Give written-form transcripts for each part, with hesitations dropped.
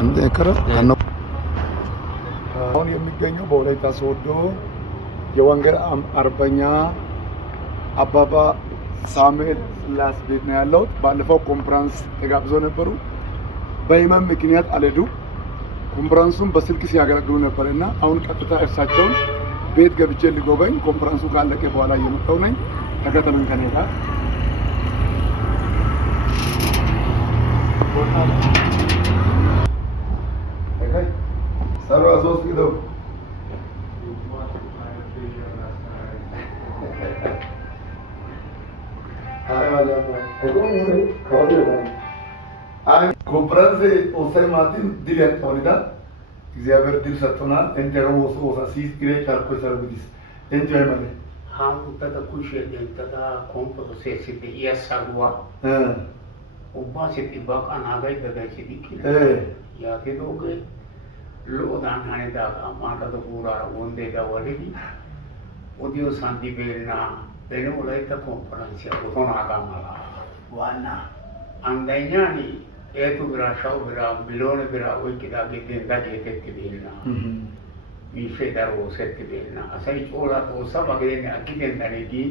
አንተ ከረ አሁን የሚገኘው በወላይታ ሶዶ የወንጌል አርበኛ አባባ ሳሙኤል ስላሴ ቤት ነው ያለው። ባለፈው ኮንፈረንስ ተጋብዞ ነበሩ። በህመም ምክንያት አልሄዱ። ኮንፈረንሱን በስልክ ሲያገለግሉ ነበርና አሁን ቀጥታ እርሳቸውን ቤት ገብቼ ልጎበኝ ኮንፈረንሱ ካለቀ በኋላ እየመጣሁ ነኝ። ተከተሉኝ ከኔ ጋር። ሰራ ሶስት ኪሎ ኮንፈረንስ ኦሳይ ማቲን ድል ያጣውና እግዚአብሔር ድል ሰጥቶናል። እንተረው ወሶ ሲስ ግሬት አርኮ ሰርቪስ እንጆይ ማለት हम तक खुश है तथा कॉम्प्रोसेस से यासागवा उबा से तिबाक अनागई दगाई दिखी या के दोगे लो दान हाने दागा माता तो पूरा वंदे दा वाली ओदियो शांति बेना बेने उलाई तक कॉन्फ्रेंस या उठोना आगा माला वाना अंदाइया नी एक बिरा शाव बिरा बिलोने बिरा वही किदा के दिन दा जेते के बेना विषयदार वो सेट बेना असाई चोला तो सब अगले ने अकीदे नरे दी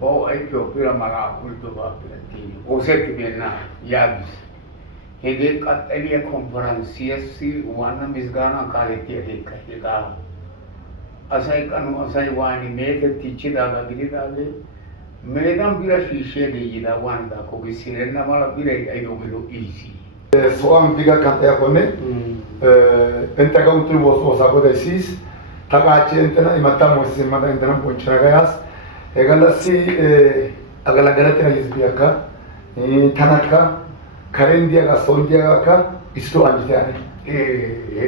वो आई जो फिर हमारा उल्टो बात करती है वो सेट बेना याद है ये कतलिया कॉन्फ्रेंस सी वाना मिसगाना कालेती है का असाई कनु असाई वानी में के तीचे दागा गिरी दागे मेदम बिरा शीशे दे ये वान दा को किसी ने ना माला बिरा आई दो below easy soam biga kanta kone enta kauntu wo sabo de sis tagache entena imatamo simada entena ponchara gayas egalasi agala galate na yisbiaka tanaka karendia ga sondia ka isto anjitane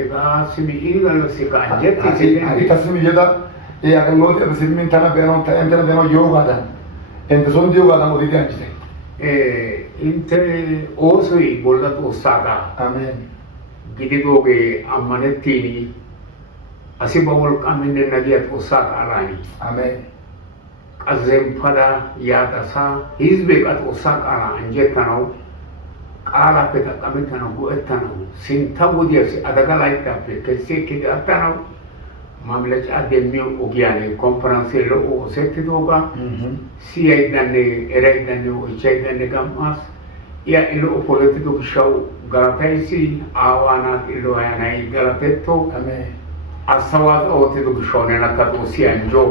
ega simi ilgalo se kanjeti se ita simi yeda agalote simi tana beno ta entena beno yoga dan enta sondio ga dan oditi anjite inte osoi bollat osaga amen gidigoge amanettini asibawol kaminde nagiyat osaga arani amen azem pada yada sa hizbe kat osaga ara anjetano qala peta kamitano goetano sintawudi asi adagalaita pe kese kidi atano mamlach ademio ogiane conference lo o setti doga si ai danne erai danne o chai danne gamas ya ilo politico show garataisi awana ilo yana garatetto amen asawat o te do show nella cato si anjo